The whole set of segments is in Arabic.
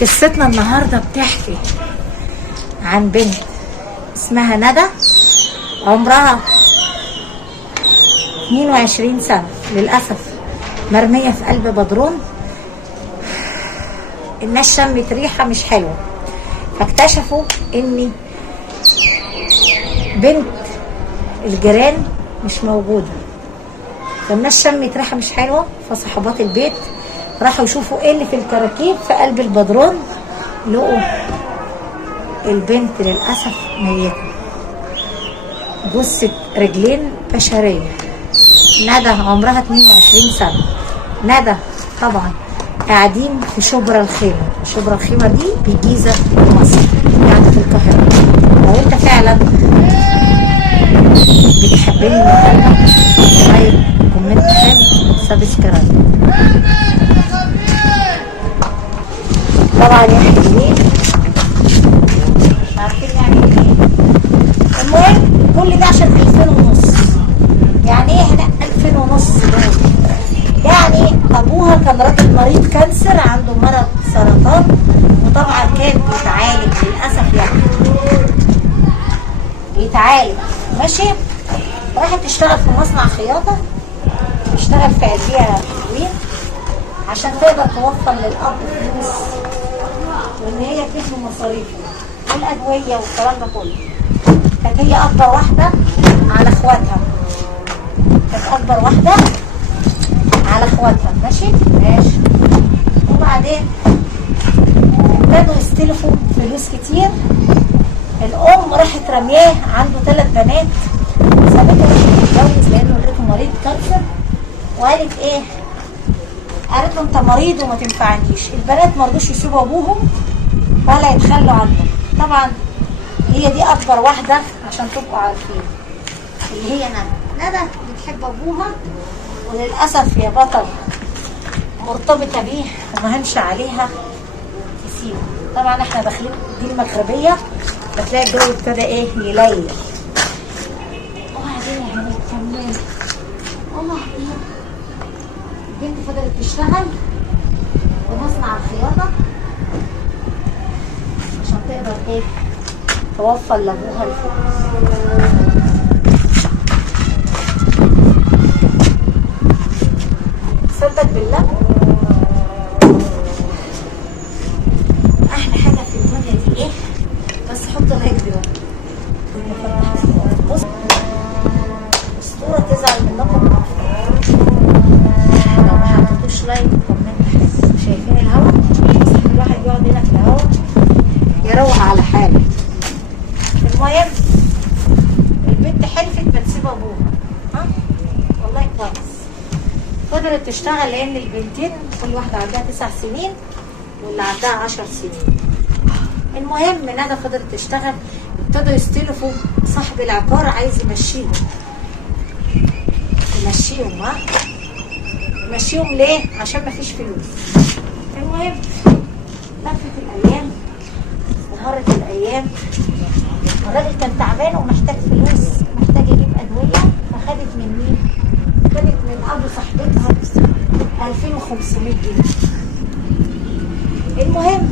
قصتنا النهارده بتحكي عن بنت اسمها ندى، عمرها 22 سنة، للأسف مرمية في قلب بدرون. الناس شمت ريحة مش حلوة، فاكتشفوا ان بنت الجيران مش موجودة. فالناس شمت ريحة مش حلوة، فصحبات البيت راحوا يشوفوا ايه اللي في الكراكيب في قلب البدرون، لقوا البنت للأسف ميتة، جثة رجلين بشرية. ندى عمرها 22 سنة. ندى طبعا قاعدين في شبرا الخيمة. شبرا الخيمة دي بالجيزة في مصر، يعني في القاهرة. لو انت فعلا بتحبني من قلبك، لايك، كومنت حلو، سبسكرايب. طبعا يا حلوين مش عارفين يعني ايه. المهم كل ده عشان 2000 ونص. يعني ايه هنا 2000 ونص دول؟ يعني ابوها كان راجل مريض كانسر، عنده مرض سرطان، وطبعا كان بيتعالج للاسف، يعني بيتعالج ماشي. راحت تشتغل في مصنع خياطه، تشتغل في علبيه حلوين عشان تقدر توفر للاب فلوس، وان هي تدفع مصاريفه والادويه والكلام ده كله. كانت هي اكبر واحده على اخواتها، كانت اكبر واحده على اخواتها. ماشي. وبعدين ابتدوا يستلفوا فلوس كتير. الام راحت رمياه، عنده 3 بنات، سابته يتجوز لانه لقيته مريض كانسر. وقالت ايه؟ قالت له انت مريض وما تنفعنيش. البنات ما رضوش يسيبوا ابوهم ولا يتخلوا عنه. طبعا هي دي اكبر واحده عشان تبقوا عارفين، اللي هي ندى بتحب ابوها، وللاسف يا بطل مرتبطه بيه وما هنش عليها تسيبه. طبعا احنا داخلين دي المغربيه، بتلاقي الجو ابتدى ايه يليل. وبعدين يا هناك كمان والله البنت فضلت تشتغل في مصنع الخياطه عشان تقدر ايه توفر لابوها الفلوس. صدق بالله احلى حاجه في الدنيا دي ايه؟ بس حط لايك دلوقتي. بص اسطوره تزعل منكم لو ما حطيتوش لايك وكومنت. شايفين الهوا؟ بس الواحد يقعد هنا في الهوا يروح على حاله. المهم البنت حلفت ما تسيب ابوها. ها والله كويس. فضلت تشتغل لان البنتين كل واحده عندها 9 سنين واللي عندها 10 سنين. المهم ندى فضلت تشتغل. ابتدوا يستلفوا صاحب العقار، عايز يمشيهم. ها يمشيهم ليه؟ عشان ما فيش فلوس. المهم لفت الايام ومرت الايام. الراجل كان تعبان ومحتاج فلوس، محتاج يجيب ادويه، فخدت من مين؟ خدت من ابو صاحبتها 2500 جنيه. المهم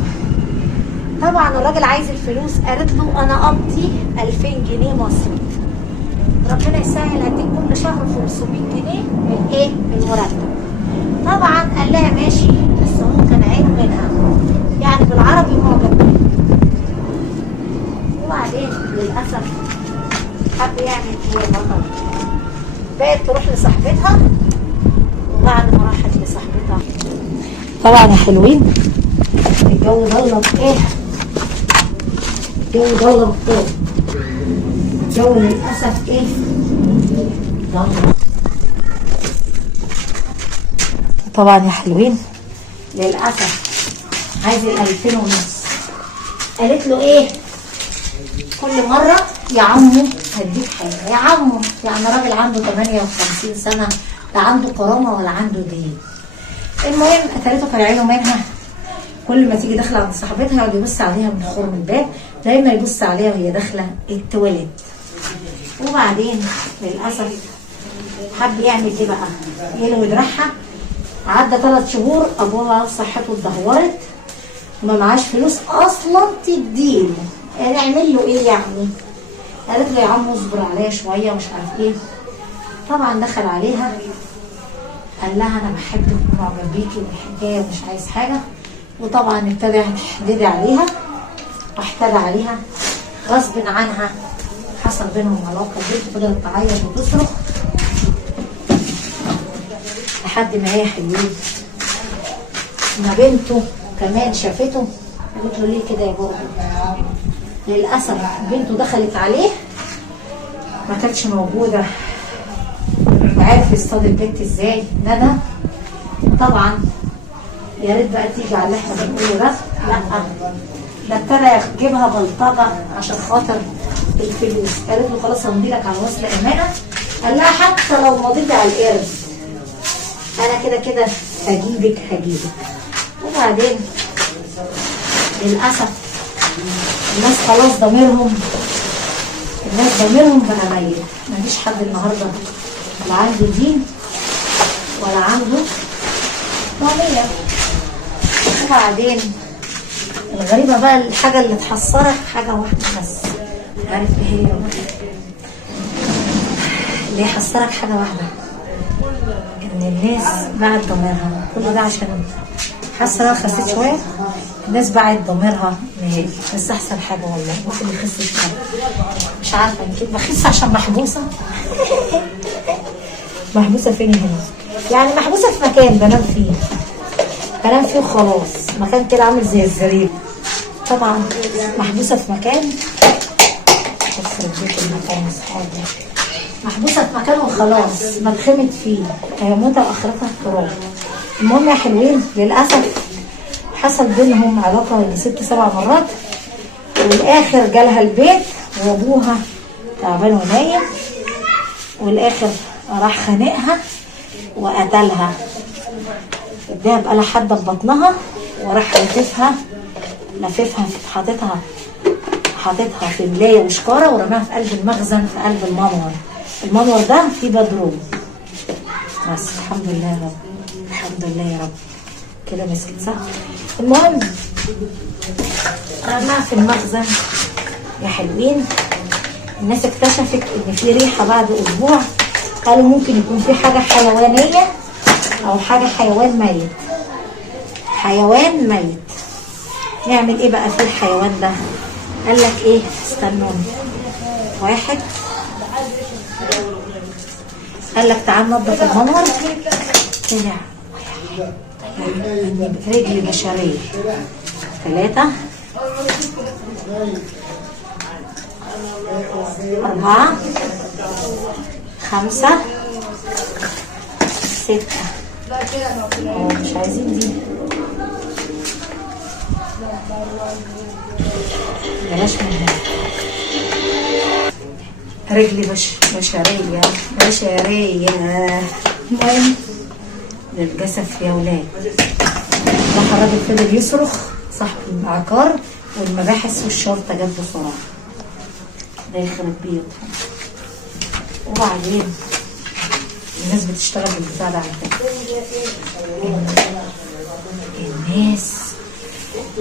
طبعا الراجل عايز الفلوس، قالت له انا قبضي 2000 جنيه مصري، ربنا يسهل هديك كل شهر 500 جنيه من ايه؟ من مرتب. طبعا قال لها ماشي، بس هو كان عينه منها، يعني بالعربي معجب بيه. وبعدين للاسف حب يعمل ايه البطل؟ بقت تروح لصاحبتها. وبعد ما راحت لصاحبتها طبعا يا حلوين الجو ضلم ايه؟ الجو ضلم ايه؟ الجو للاسف ايه؟ ضلم. طبعا يا حلوين للاسف عايز 2000 ونص. قالت له ايه؟ كل مرة يا عمو هديك حاجة، يا عمو. يعني راجل عنده 58 سنة، لا عنده كرامة ولا عنده دين. المهم قتلته كان عينه منها كل ما تيجي داخله عند صاحبتها يقعد يبص عليها من خرم الباب، دايما يبص عليها وهي داخله التواليت. وبعدين للاسف حب يعمل ايه بقى؟ يلوي دراعها. عدى 3 شهور ابوها صحته اتدهورت وما معاش فلوس اصلا تديله، يعني اعمل له ايه يعني؟ قالت له يا عم اصبر عليا شويه ومش عارف ايه. طبعا دخل عليها قال لها انا بحبك ومعجب بيكي والحكايه ومش عايز حاجه. وطبعا ابتدى يحدد عليها واحتدى عليها غصب عنها. حصل بينهم علاقه، البنت فضلت تعيط وتصرخ لحد ما هي حلوت. ما بنته كمان شافته قالت له ليه كده يا بابا؟ للاسف بنته دخلت عليه ما كانتش موجوده، وعارف يصطاد البنت ازاي. ندى طبعا يا ريت بقى تيجي على اللي احنا بنقوله ده، لا ده ابتدى يجيبها بلطجه عشان خاطر الفلوس. قالت له خلاص همضي لك على وصل امانه. قال لها حتى لو مضيتي على القرد انا كده كده هجيبك. وبعدين للاسف الناس خلاص ضميرهم بقى ميت. مفيش حد النهارده لا عنده دين ولا عنده ضمير. وبعدين الغريبه بقى الحاجه اللي تحسرك حاجه واحده بس، عارف ايه هي؟ اللي يحسرك حاجه واحده، ان الناس باعت ضميرها. كل ده عشان حاسه انا خسيت شويه. الناس باعت ضميرها نهائي. بس احسن حاجه والله ممكن يخس شويه، مش عارفه يمكن بخس عشان محبوسه. محبوسه فين هنا؟ يعني محبوسه في مكان بنام فيه وخلاص، مكان كده عامل زي الزريب. طبعا محبوسه في مكان يخرب بيت المكان اصحابي، محبوسه في مكان وخلاص ما اتخمت فيه، هيموتها واخرتها التراب. المهم يا حلوين للاسف حصل بينهم علاقه يجي 6-7 مرات، والاخر جالها البيت وابوها تعبان ونايم، والاخر راح خانقها وقتلها. اداها بقالها حبه في بطنها وراح لففها حاططها في ملايه وشكاره ورماها في قلب المخزن في قلب المنور ده فيه بدروم. بس الحمد لله يا رب، الحمد لله يا رب كده مسكت صح. المهم رماها في المخزن يا حلوين. الناس اكتشفت ان في ريحه بعد اسبوع، قالوا ممكن يكون في حاجه حيوانيه او حاجه حيوان ميت. نعمل ايه بقى في الحيوان ده؟ قال لك ايه؟ استنوني. واحد قال لك تعال ننضف المنور. طلع رجل بشريه. 3 4 5 6. مش عايزين دي، بلاش منها. رجلي بشرية. المهم للجسف يا ولاد. راح الراجل فضل يصرخ صاحب العقار والمباحث والشرطة جت بسرعة. ده يخرب بيوتهم. وبعدين الناس بتشتغل بالبتاع ده على فكرة.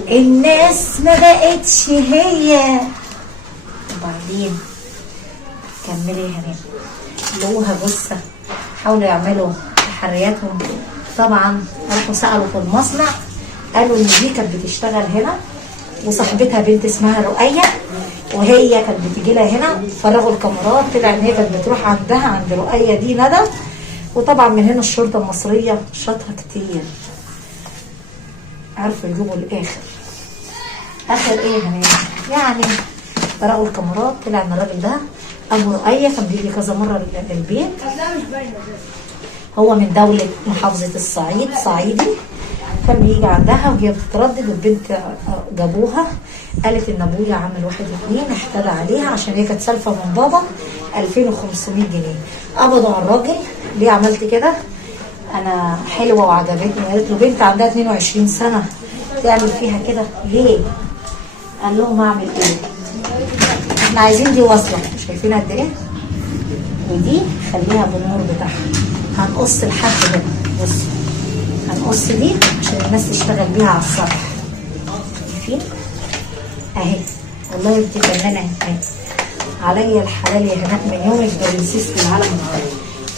الناس ما بقتش هي. وبعدين كملي هنا لقوها جثة. حاولوا يعملوا تحرياتهم. طبعا راحوا سألوا في المصنع، قالوا ان دي كانت بتشتغل هنا وصاحبتها بنت اسمها رؤية، وهي كانت بتيجي لها هنا. فرغوا الكاميرات، طلع ان هي كانت بتروح عند رؤية دي ندى. وطبعا من هنا الشرطة المصرية شاطرة كتير، عرفوا يجيبوا الاخر. اخر ايه يعني فرغوا الكاميرات، طلع ان الراجل ده ابو رؤية كان بيجي كذا مرة البيت. هو من دولة محافظة الصعيد، صعيدي. كان بيجي عندها وهي بتتردد، والبنت جابوها قالت ان ابويا عمل 1 2 احتدى عليها عشان هي كانت سالفه من بابا 2500 جنيه. قبضوا على الراجل. ليه عملت كده؟ انا حلوه وعجبتني. قالت له بنت عندها 22 سنه تعمل فيها كده ليه؟ قال لهم اعمل ايه؟ احنا عايزين دي واصله، شايفين قد ايه؟ ودي خليها بالنور بتاعها. هنقص لحد هنا، بص هنقص دي عشان الناس تشتغل بيها على السطح. شايفين؟ اهي والله انت فنانه اهي. عليا الحلال يا هناء من يوم البرنسيس في العالم العربي.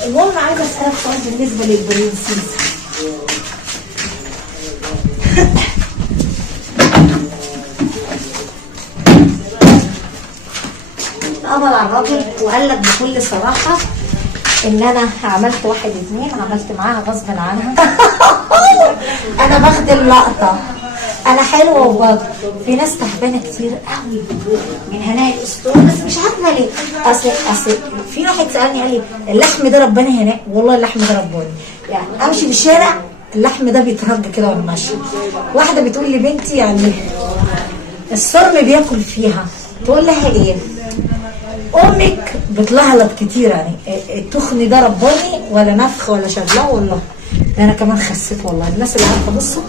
المهم عايزه اسالك سؤال بالنسبه للبرنسيس. قبض على الراجل وقال لك بكل صراحه ان انا عملت 1 2 عملت معاها غصب عنها. انا باخد اللقطه، انا حلوه وبرضه في ناس تعبانه كتير قوي من هناء الاسطول، بس مش عارفه ليه. اصل في واحد سالني قال لي اللحم ده رباني هناء، والله اللحم ده رباني، يعني امشي في الشارع اللحم ده بيترج كده وانا ماشيه. واحده بتقول لي بنتي يعني الصرم بياكل فيها، تقول لها ايه؟ امك بتلهلط كتير، يعني التخن ده رباني ولا نفخ ولا شغله والله. انا كمان خسيت والله. الناس اللي عارفه بصوا،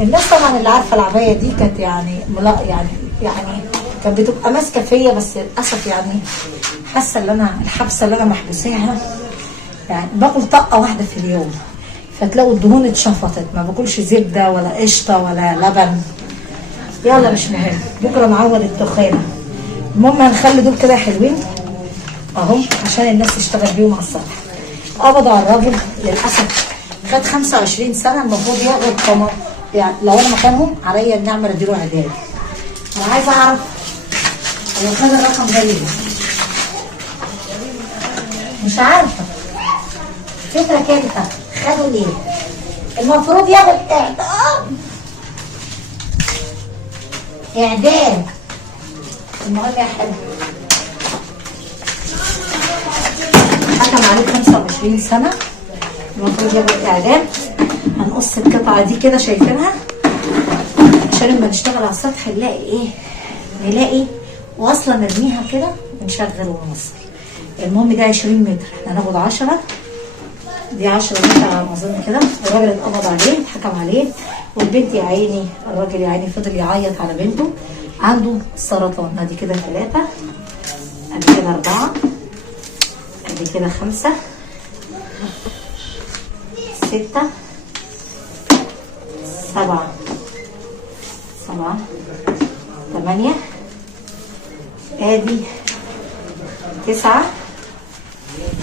الناس طبعا اللي عارفه العبايه دي كانت يعني يعني كانت بتبقى ماسكه فيا، بس للاسف يعني حاسه ان انا الحبسه اللي انا محبوساها يعني باكل طقه واحده في اليوم، فتلاقوا الدهون اتشفطت، ما باكلش زبده ولا قشطه ولا لبن. يلا مش مهم، بكره نعوض التخانه. المهم هنخلي دول كده حلوين اهو عشان الناس تشتغل بيهم على السطح. قبضوا على الراجل للاسف، خد 25 سنه، المفروض ياخد قمر. يعني لو انا مكانهم عليا ان اعمل اديله اعدام. انا عايزه اعرف هو خد الرقم ده ليه؟ مش عارفه. فكره كده خدوا ليه؟ المفروض ياخد اعدام. المهم يا حلو حكم عليه 25 سنه، المفروض ياخد اعدام. هنقص القطعه دي كده شايفينها عشان لما نشتغل على السطح نلاقي ايه؟ نلاقي واصله نرميها كده ونشغل ونوصل. المهم ده 20 متر، هناخد 10، دي 10 متر على ما اظن كده. الراجل اتقبض عليه، اتحكم عليه، والبنت يا عيني الراجل يا عيني فضل يعيط على بنته، عنده سرطان. ادي كده 3، ادي كده 4، ادي كده 5، 6، 7، 8، ادي 9.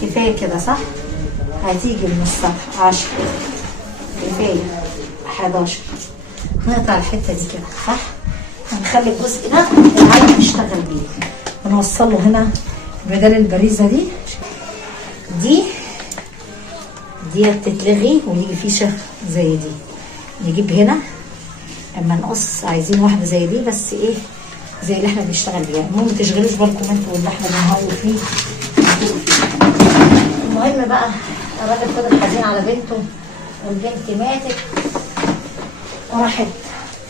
كفايه كده صح؟ هتيجي من السطح 10، كفايه 11. نقطع الحته دي كده صح؟ هنخلي الجزء ده العالم نشتغل بيه ونوصل له هنا بدل البريزه دي تتلغي ويجي فيشه زي دي. نجيب هنا اما نقص عايزين واحده زي دي، بس ايه زي اللي احنا بنشتغل بيها. المهم ما تشغلوش بالكم انتوا واللي احنا بنهوي فيه. المهم بقى الراجل فضل حزين على بنته، والبنت ماتت وراحت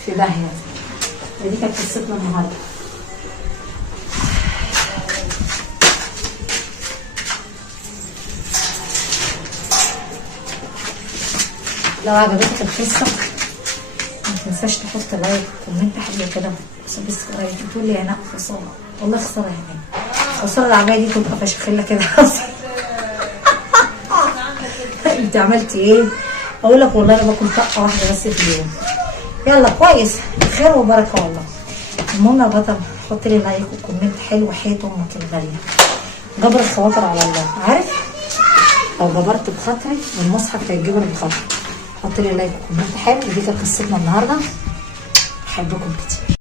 في داهيه. ودي كانت قصتنا النهارده. لو عجبتك القصه ما تنساش تحط لايك وكومنت حلو كده وسبسكرايب وتقول لي انا خساره. والله خساره يعني، خساره العبايه دي تبقى فشخله كده. انت عملتي ايه؟ اقول لك والله انا باكل طقه واحده بس في اليوم. يلا كويس، خير وبركه والله. المهم يا بطل حط لي لايك وكومنت حلو حياة امك الغاليه. جبر الخواطر على الله، عارف؟ لو جبرت بخاطري والمصحف هيتجبر بخاطري. حط لي لايك وكومنت حلو. ودي كانت قصتنا النهارده. بحبكم كتير.